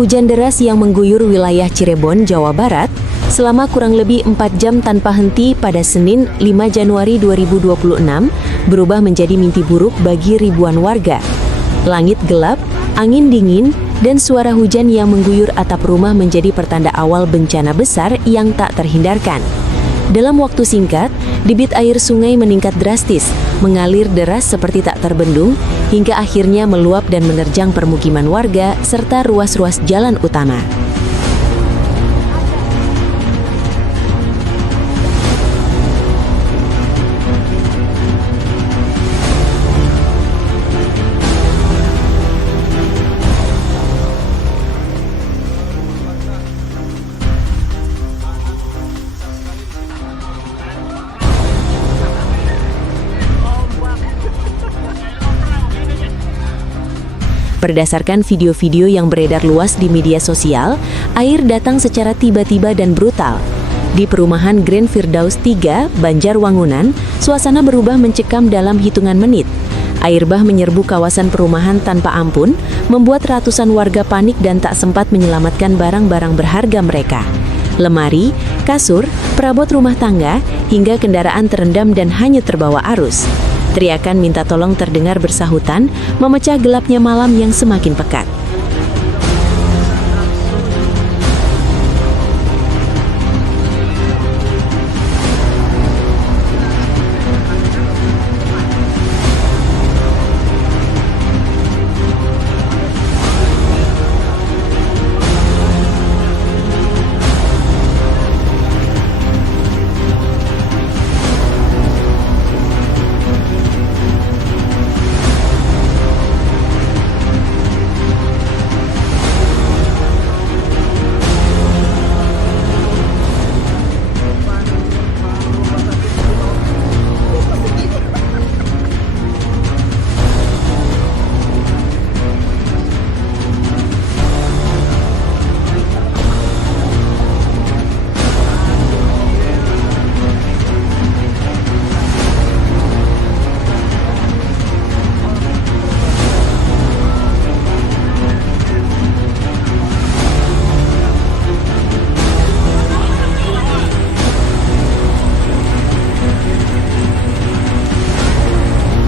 Hujan deras yang mengguyur wilayah Cirebon, Jawa Barat, selama kurang lebih 4 jam tanpa henti pada Senin 5 Januari 2026 berubah menjadi mimpi buruk bagi ribuan warga. Langit gelap, angin dingin, dan suara hujan yang mengguyur atap rumah menjadi pertanda awal bencana besar yang tak terhindarkan. Dalam waktu singkat, debit air sungai meningkat drastis, mengalir deras seperti tak terbendung, hingga akhirnya meluap dan menerjang permukiman warga serta ruas-ruas jalan utama. Berdasarkan video-video yang beredar luas di media sosial, air datang secara tiba-tiba dan brutal. Di perumahan Grand Firdaus 3, Banjarwangunan, suasana berubah mencekam dalam hitungan menit. Air bah menyerbu kawasan perumahan tanpa ampun, membuat ratusan warga panik dan tak sempat menyelamatkan barang-barang berharga mereka. Lemari, kasur, perabot rumah tangga, hingga kendaraan terendam dan hanya terbawa arus. Teriakan minta tolong terdengar bersahutan, memecah gelapnya malam yang semakin pekat.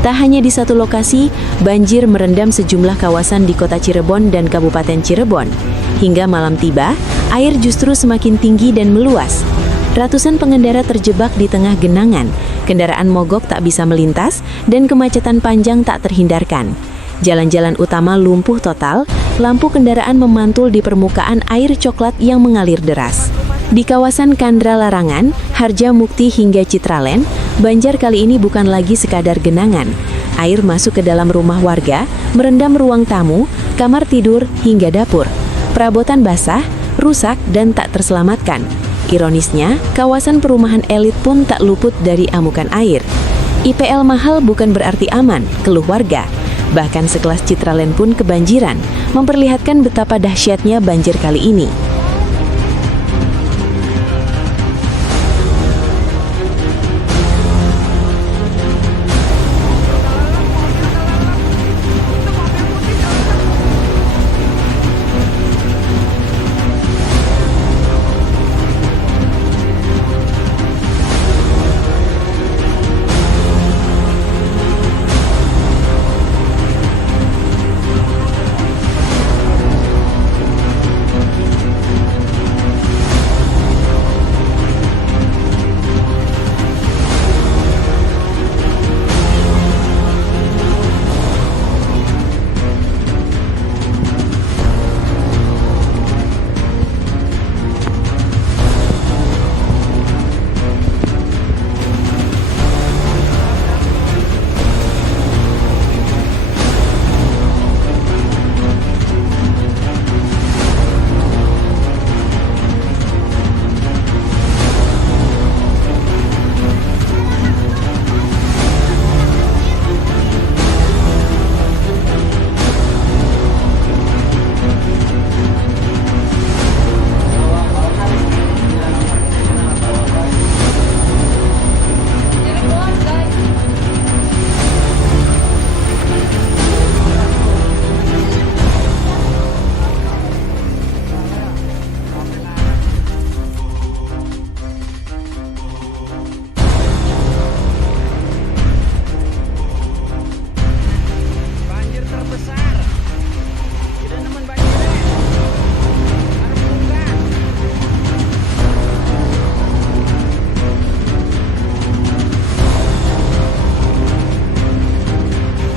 Tak hanya di satu lokasi, banjir merendam sejumlah kawasan di kota Cirebon dan Kabupaten Cirebon. Hingga malam tiba, air justru semakin tinggi dan meluas. Ratusan pengendara terjebak di tengah genangan, kendaraan mogok tak bisa melintas, dan kemacetan panjang tak terhindarkan. Jalan-jalan utama lumpuh total, lampu kendaraan memantul di permukaan air coklat yang mengalir deras. Di kawasan Kandra Larangan, Harjamukti hingga Citraland, banjir kali ini bukan lagi sekadar genangan. Air masuk ke dalam rumah warga, merendam ruang tamu, kamar tidur, hingga dapur. Perabotan basah, rusak, dan tak terselamatkan. Ironisnya, kawasan perumahan elit pun tak luput dari amukan air. IPL mahal bukan berarti aman, keluh warga. Bahkan sekelas Citraland pun kebanjiran, memperlihatkan betapa dahsyatnya banjir kali ini.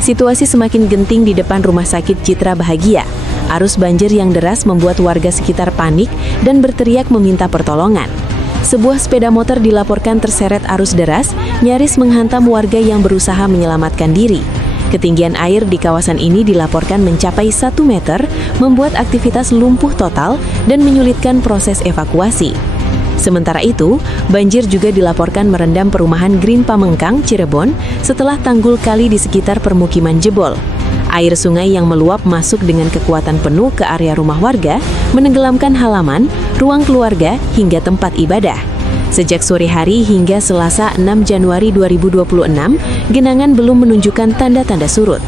Situasi semakin genting di depan Rumah Sakit Citra Bahagia. Arus banjir yang deras membuat warga sekitar panik dan berteriak meminta pertolongan. Sebuah sepeda motor dilaporkan terseret arus deras, nyaris menghantam warga yang berusaha menyelamatkan diri. Ketinggian air di kawasan ini dilaporkan mencapai 1 meter, membuat aktivitas lumpuh total dan menyulitkan proses evakuasi. Sementara itu, banjir juga dilaporkan merendam perumahan Green Pamengkang, Cirebon, setelah tanggul kali di sekitar permukiman jebol. Air sungai yang meluap masuk dengan kekuatan penuh ke area rumah warga, menenggelamkan halaman, ruang keluarga, hingga tempat ibadah. Sejak sore hari hingga Selasa 6 Januari 2026, genangan belum menunjukkan tanda-tanda surut.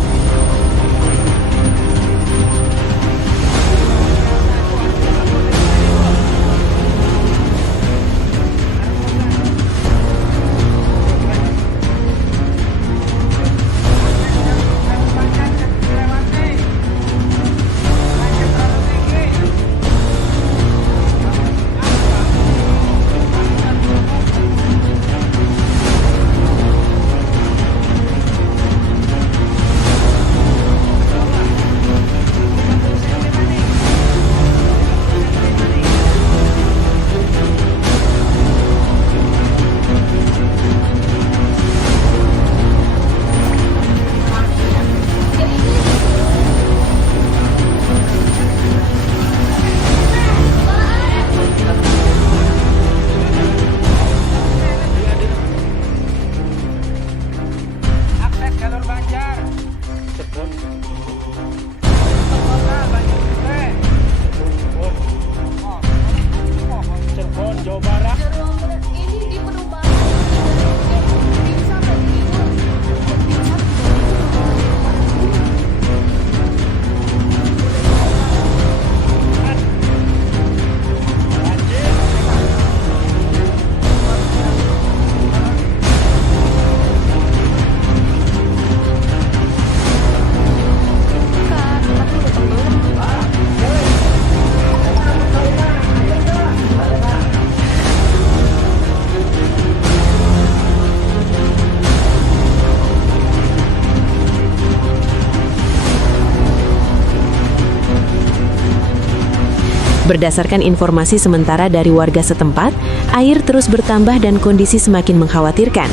Berdasarkan informasi sementara dari warga setempat, air terus bertambah dan kondisi semakin mengkhawatirkan.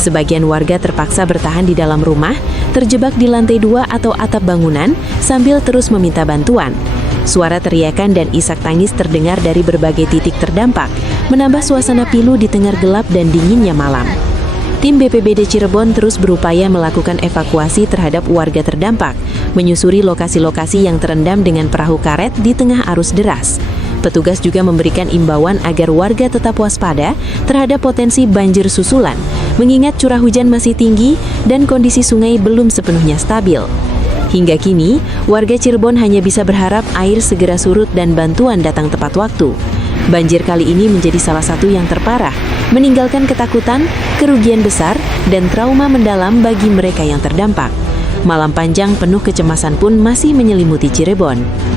Sebagian warga terpaksa bertahan di dalam rumah, terjebak di lantai 2 atau atap bangunan, sambil terus meminta bantuan. Suara teriakan dan isak tangis terdengar dari berbagai titik terdampak, menambah suasana pilu di tengah gelap dan dinginnya malam. Tim BPBD Cirebon terus berupaya melakukan evakuasi terhadap warga terdampak, menyusuri lokasi-lokasi yang terendam dengan perahu karet di tengah arus deras. Petugas juga memberikan imbauan agar warga tetap waspada terhadap potensi banjir susulan, mengingat curah hujan masih tinggi dan kondisi sungai belum sepenuhnya stabil. Hingga kini, warga Cirebon hanya bisa berharap air segera surut dan bantuan datang tepat waktu. Banjir kali ini menjadi salah satu yang terparah, meninggalkan ketakutan, kerugian besar, dan trauma mendalam bagi mereka yang terdampak. Malam panjang penuh kecemasan pun masih menyelimuti Cirebon.